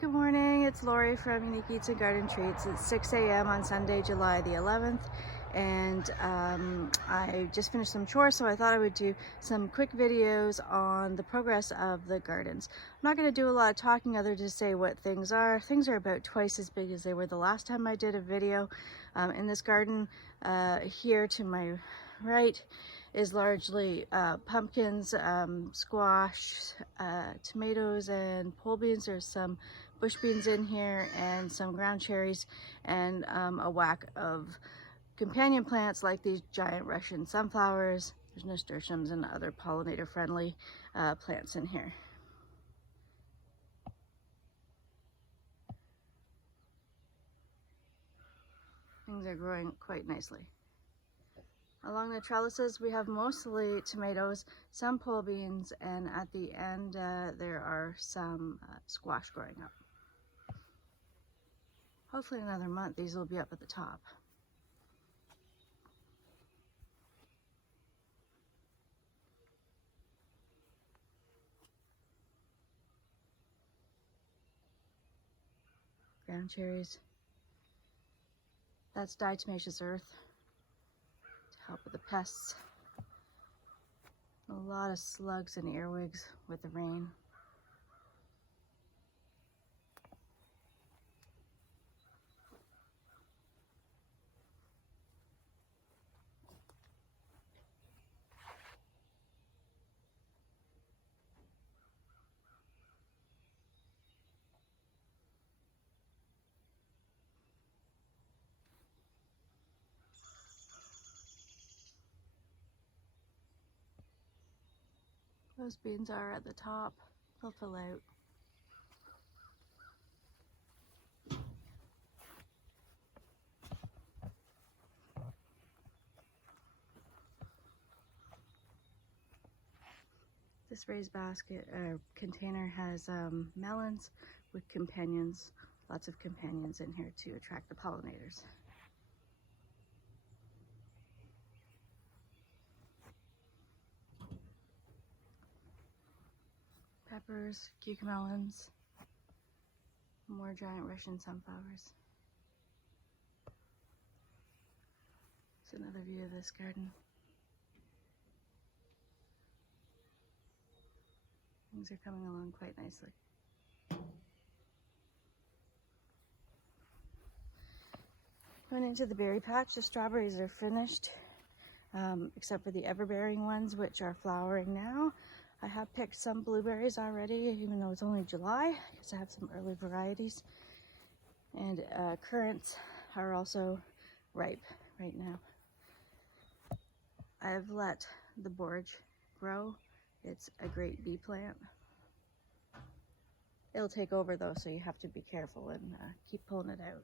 Good morning, it's Lori from Unique Eats and Garden Treats. It's 6 a.m. on Sunday, July the 11th, and I just finished some chores, so I thought I would do some quick videos on the progress of the gardens. I'm not going to do a lot of talking other than to say what things are. Things are about twice as big as they were the last time I did a video. In this garden here to my right is largely pumpkins, squash, tomatoes, and pole beans. There's some bush beans in here and some ground cherries and a whack of companion plants like these giant Russian sunflowers. There's nasturtiums and other pollinator friendly plants in here. Things are growing quite nicely. Along the trellises we have mostly tomatoes, some pole beans, and at the end there are some squash growing up. Hopefully in another month these will be up at the top. Ground cherries. That's diatomaceous earth to help with the pests. A lot of slugs and earwigs with the rain. Those beans are at the top. They'll fill out. This raised basket container has melons with companions, lots of companions in here to attract the pollinators. Peppers, cucamelons, more giant Russian sunflowers. It's another view of this garden. Things are coming along quite nicely. Going into the berry patch, the strawberries are finished, except for the ever-bearing ones, which are flowering now. I have picked some blueberries already, even though it's only July, because I have some early varieties. And currants are also ripe right now. I've let the borage grow. It's a great bee plant. It'll take over though, so you have to be careful and keep pulling it out.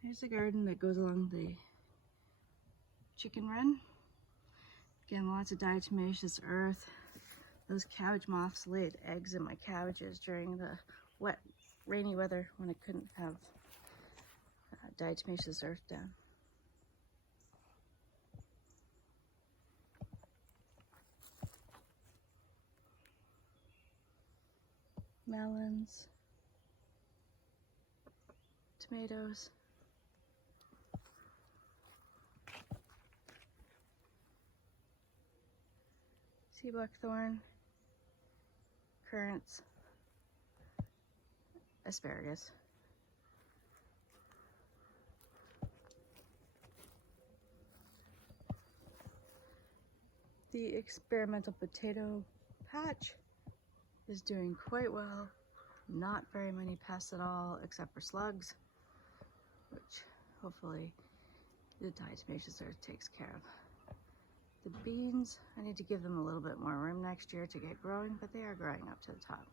Here's the garden that goes along the chicken run. Again, lots of diatomaceous earth. Those cabbage moths laid eggs in my cabbages during the wet, rainy weather when I couldn't have diatomaceous earth down. Melons, tomatoes, sea buckthorn, currants, asparagus. The experimental potato patch is doing quite well. Not very many pests at all, except for slugs, which hopefully the diatomaceous earth takes care of. The beans, I need to give them a little bit more room next year to get growing, but they are growing up to the top.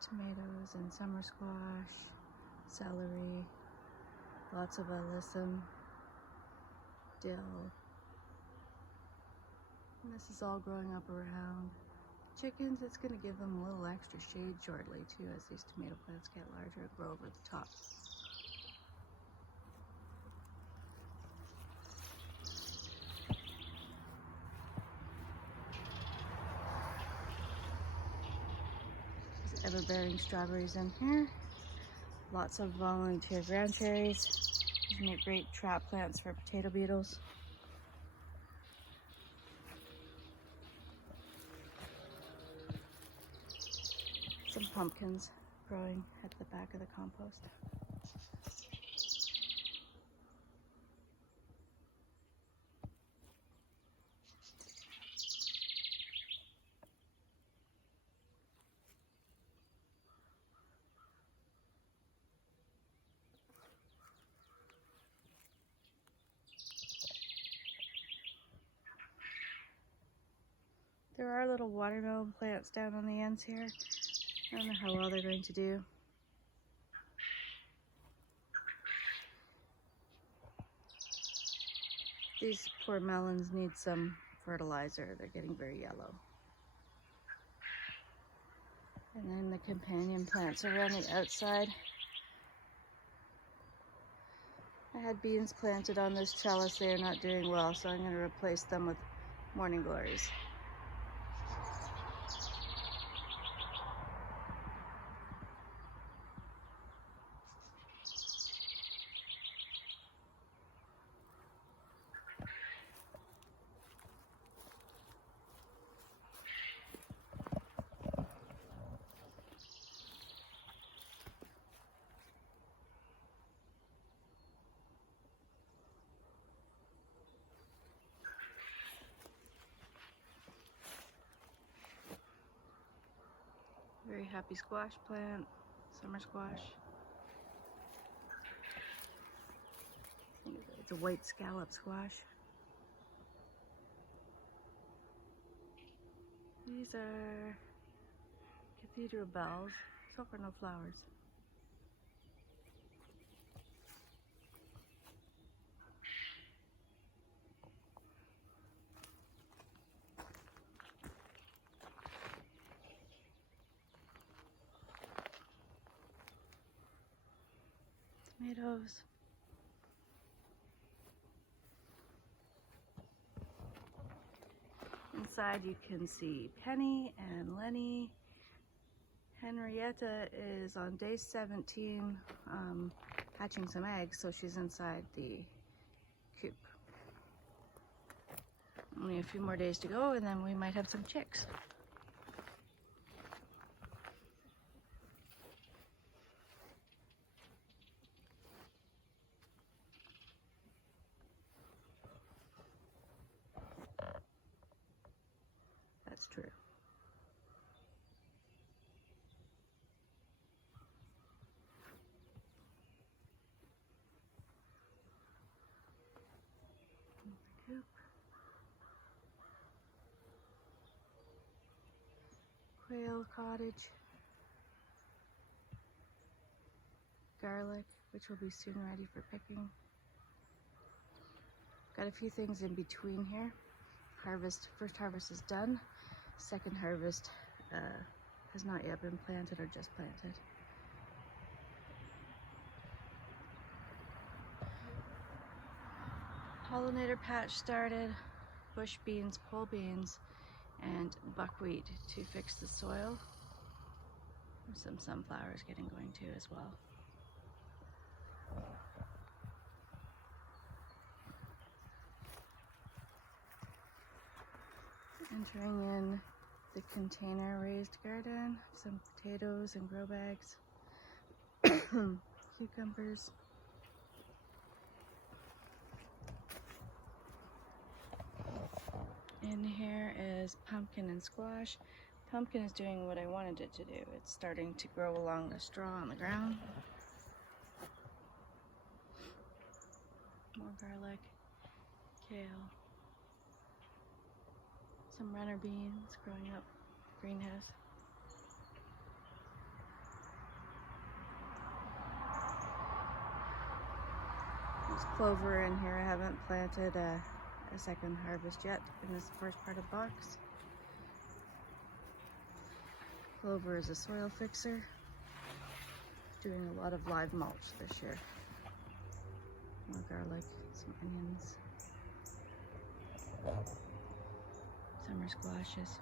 Tomatoes and summer squash, celery, lots of alyssum, dill. And this is all growing up around chickens. It's going to give them a little extra shade shortly too, as these tomato plants get larger and grow over the top. ever-bearing strawberries in here. Lots of volunteer ground cherries. These make great trap plants for potato beetles. Some pumpkins growing at the back of the compost. There are little watermelon plants down on the ends here. I don't know how well they're going to do. These poor melons need some fertilizer. They're getting very yellow. And then the companion plants around the outside. I had beans planted on this trellis. They are not doing well, so I'm going to replace them with morning glories. Very happy squash plant, summer squash. It's a white scallop squash. These are cathedral bells, so far no flowers. Tomatoes. Inside you can see Penny and Lenny. Henrietta is on day 17 hatching some eggs, so she's inside the coop. Only a few more days to go and then we might have some chicks. That's true. Coop. Quail cottage. Garlic, which will be soon ready for picking. Got a few things in between here. First harvest is done. Second harvest has not yet been planted or just planted. Pollinator patch started, bush beans, pole beans, and buckwheat to fix the soil. There's some sunflowers getting going too as well. Entering in the container raised garden, some potatoes and grow bags, cucumbers. In here is pumpkin and squash. Pumpkin is doing what I wanted it to do. It's starting to grow along the straw on the ground. More garlic, kale. Some runner beans growing up greenhouse. There's clover in here. I haven't planted a second harvest yet in this first part of the box. Clover is a soil fixer. Doing a lot of live mulch this year. More garlic, some onions. Summer squashes.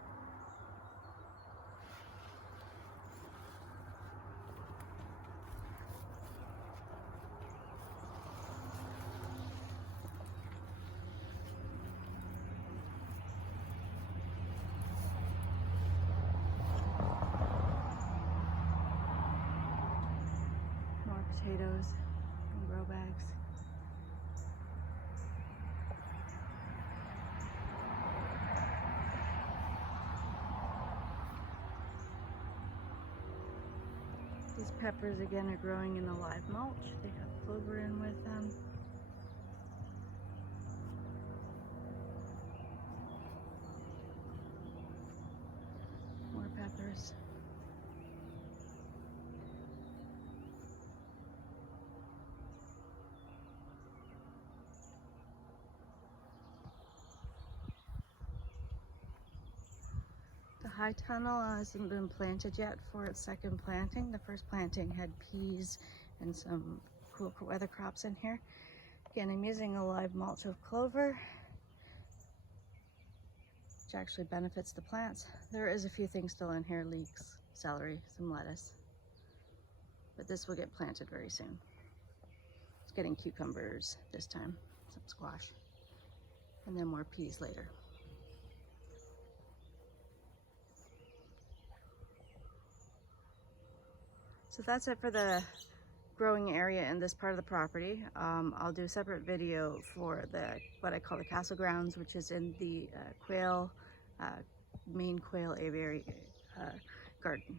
potatoes in grow bags. These peppers again are growing in the live mulch. They have clover in with them. More peppers. The high tunnel hasn't been planted yet for its second planting. The first planting had peas and some cool weather crops in here. Again, I'm using a live mulch of clover, which actually benefits the plants. There is a few things still in here, leeks, celery, some lettuce, but this will get planted very soon. It's getting cucumbers this time, some squash, and then more peas later. So that's it for the growing area in this part of the property. I'll do a separate video for what I call the castle grounds, which is in the quail, main quail aviary garden.